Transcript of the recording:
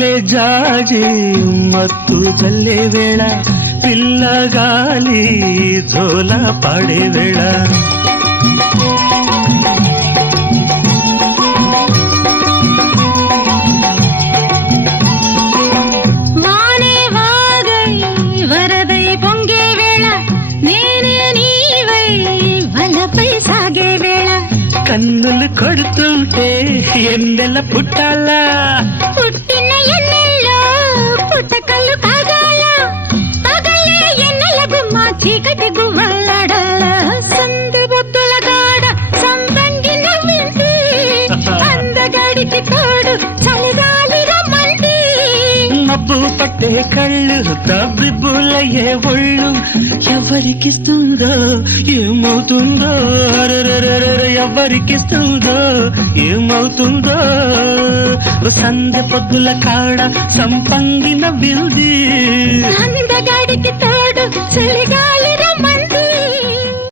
మల్లె జాజి మత్తు చల్లే వేళ పిల్లగాలి జోల పాడే వేళ వానే వాగై వరదై పొంగే వేళ నేనే నీవై వలపై సాగే వేళ కన్నులు కొడుతుంటే ఎన్నెల పుట్టాలా పుట్టిన ఎన్నెల్లో పుట్టకల్లు కాగాల పగలే ఎన్నెల గుమ్మ చీకటి గువ్వలాడాల సందు బొద్దుల గాడ సంబంగి నవ్వింది అందగాడికి తోడు చలిగాలి రమ్మంది మబ్బు పట్టే కళ్ళు తబ్బిబ్బులయ్యే ఒళ్ళు ఎవరికిస్తుందో ఏమవుతుందో ఎవరికిస్తుందో ఏమవుతుందో సందె పొద్దుల కాడ సంపంగిన బిల్ది అందగాడికి తోడు చలిగా